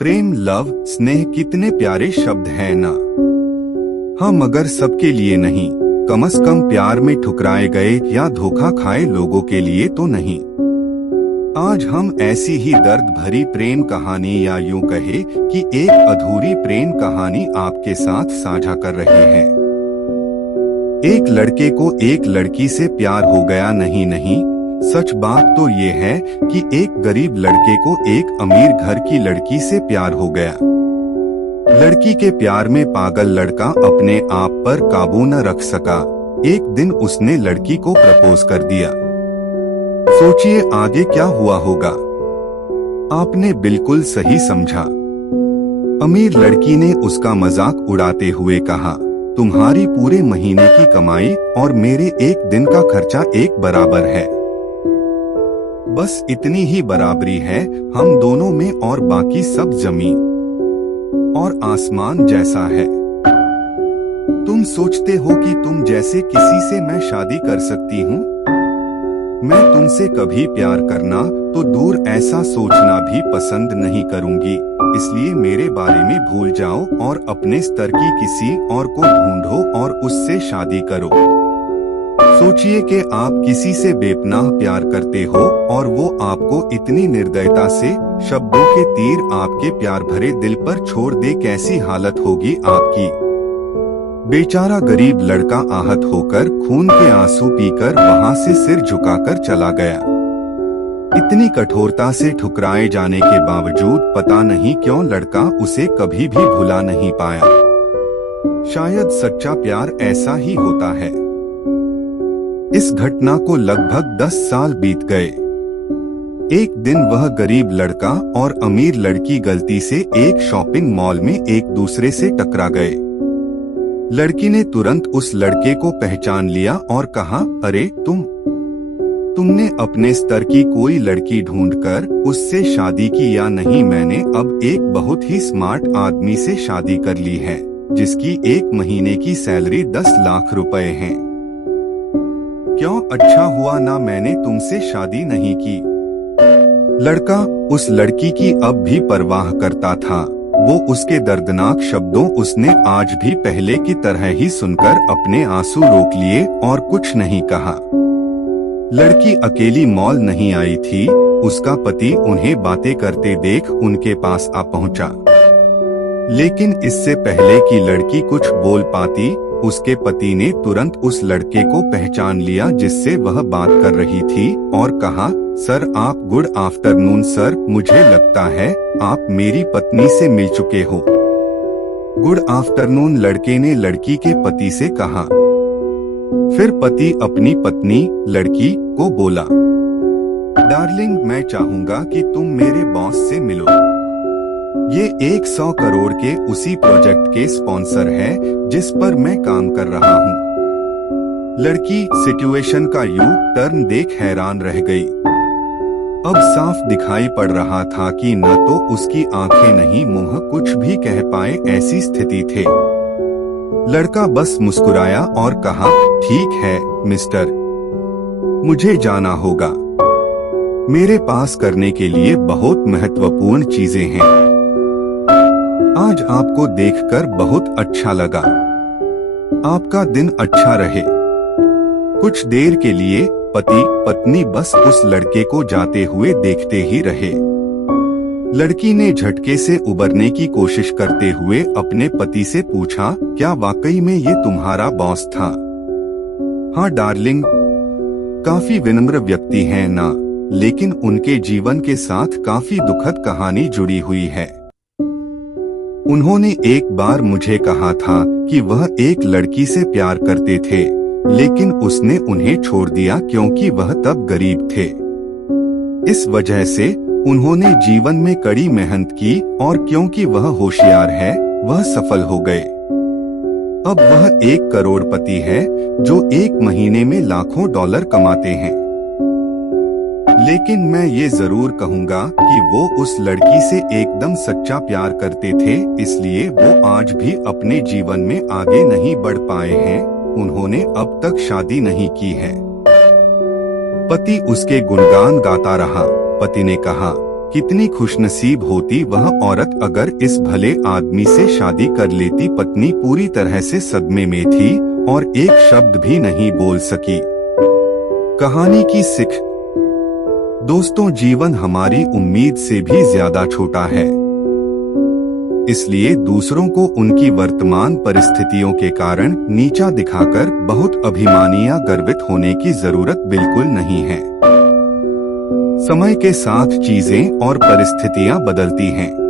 प्रेम, love, स्नेह कितने प्यारे शब्द हैं ना। हाँ, मगर सबके लिए नहीं। कम से कम प्यार में ठुकराए गए या धोखा खाए लोगों के लिए तो नहीं। आज हम ऐसी ही दर्द भरी प्रेम कहानी या यूं कहे कि एक अधूरी प्रेम कहानी आपके साथ साझा कर रहे हैं। एक लड़के को एक लड़की से प्यार हो गया। नहीं, सच बात तो ये है कि एक गरीब लड़के को एक अमीर घर की लड़की से प्यार हो गया। लड़की के प्यार में पागल लड़का अपने आप पर काबू न रख सका। एक दिन उसने लड़की को प्रपोज कर दिया। सोचिए आगे क्या हुआ होगा। आपने बिल्कुल सही समझा। अमीर लड़की ने उसका मजाक उड़ाते हुए कहा, तुम्हारी पूरे महीने की कमाई और मेरे एक दिन का खर्चा एक बराबर है। बस इतनी ही बराबरी है हम दोनों में, और बाकी सब जमीन और आसमान जैसा है। तुम सोचते हो कि तुम जैसे किसी से मैं शादी कर सकती हूँ? मैं तुमसे कभी प्यार करना तो दूर, ऐसा सोचना भी पसंद नहीं करूंगी। इसलिए मेरे बारे में भूल जाओ और अपने स्तर की किसी और को ढूंढो और उससे शादी करो। सोचिए कि आप किसी से बेपनाह प्यार करते हो और वो आपको इतनी निर्दयता से शब्दों के तीर आपके प्यार भरे दिल पर छोड़ दे, कैसी हालत होगी आपकी। बेचारा गरीब लड़का आहत होकर खून के आंसू पीकर वहां से सिर झुकाकर चला गया। इतनी कठोरता से ठुकराए जाने के बावजूद पता नहीं क्यों लड़का उसे कभी भी भुला नहीं पाया। शायद सच्चा प्यार ऐसा ही होता है। इस घटना को लगभग 10 साल बीत गए। एक दिन वह गरीब लड़का और अमीर लड़की गलती से एक शॉपिंग मॉल में एक दूसरे से टकरा गए। लड़की ने तुरंत उस लड़के को पहचान लिया और कहा, अरे तुमने अपने स्तर की कोई लड़की ढूंढकर उससे शादी की या नहीं? मैंने अब एक बहुत ही स्मार्ट आदमी से शादी कर ली है जिसकी एक महीने की सैलरी 10 लाख रुपए है। क्यों, अच्छा हुआ ना मैंने तुमसे शादी नहीं की। लड़का उस लड़की की अब भी परवाह करता था। वो उसके दर्दनाक शब्दों उसने आज भी पहले की तरह ही सुनकर अपने आंसू रोक लिए और कुछ नहीं कहा। लड़की अकेली मॉल नहीं आई थी। उसका पति उन्हें बातें करते देख उनके पास आ पहुंचा। लेकिन इससे पहले कि लड़की कुछ बोल पाती, उसके पति ने तुरंत उस लड़के को पहचान लिया जिससे वह बात कर रही थी और कहा, सर आप गुड आफ्टरनून सर, मुझे लगता है आप मेरी पत्नी से मिल चुके हो। गुड आफ्टरनून, लड़के ने लड़की के पति से कहा। फिर पति अपनी पत्नी लड़की को बोला, डार्लिंग मैं चाहूंगा कि तुम मेरे बॉस से मिलो। ये 100 करोड़ के उसी प्रोजेक्ट के स्पॉन्सर है जिस पर मैं काम कर रहा हूँ। लड़की सिचुएशन का यू टर्न देख हैरान रह गई। अब साफ दिखाई पड़ रहा था कि न तो उसकी आंखें नहीं मुंह कुछ भी कह पाए, ऐसी स्थिति थे। लड़का बस मुस्कुराया और कहा, ठीक है मिस्टर, मुझे जाना होगा। मेरे पास करने के लिए बहुत महत्वपूर्ण चीजें हैं। आज आपको देखकर बहुत अच्छा लगा। आपका दिन अच्छा रहे। कुछ देर के लिए पति पत्नी बस उस लड़के को जाते हुए देखते ही रहे। लड़की ने झटके से उबरने की कोशिश करते हुए अपने पति से पूछा, क्या वाकई में ये तुम्हारा बॉस था? हाँ डार्लिंग, काफी विनम्र व्यक्ति हैं ना, लेकिन उनके जीवन के साथ काफी दुखद कहानी जुड़ी हुई है। उन्होंने एक बार मुझे कहा था कि वह एक लड़की से प्यार करते थे, लेकिन उसने उन्हें छोड़ दिया क्योंकि वह तब गरीब थे। इस वजह से उन्होंने जीवन में कड़ी मेहनत की और क्योंकि वह होशियार है, वह सफल हो गए। अब वह 1 करोड़पति है जो एक महीने में लाखों डॉलर कमाते हैं। लेकिन मैं ये जरूर कहूंगा कि वो उस लड़की से एकदम सच्चा प्यार करते थे, इसलिए वो आज भी अपने जीवन में आगे नहीं बढ़ पाए हैं। उन्होंने अब तक शादी नहीं की है। पति उसके गुणगान गाता रहा। पति ने कहा, कितनी खुशनसीब होती वह औरत अगर इस भले आदमी से शादी कर लेती। पत्नी पूरी तरह से सदमे में थी और एक शब्द भी नहीं बोल सकी। कहानी की सीख। दोस्तों, जीवन हमारी उम्मीद से भी ज्यादा छोटा है, इसलिए दूसरों को उनकी वर्तमान परिस्थितियों के कारण नीचा दिखाकर बहुत अभिमानी या गर्वित होने की जरूरत बिल्कुल नहीं है। समय के साथ चीजें और परिस्थितियां बदलती हैं।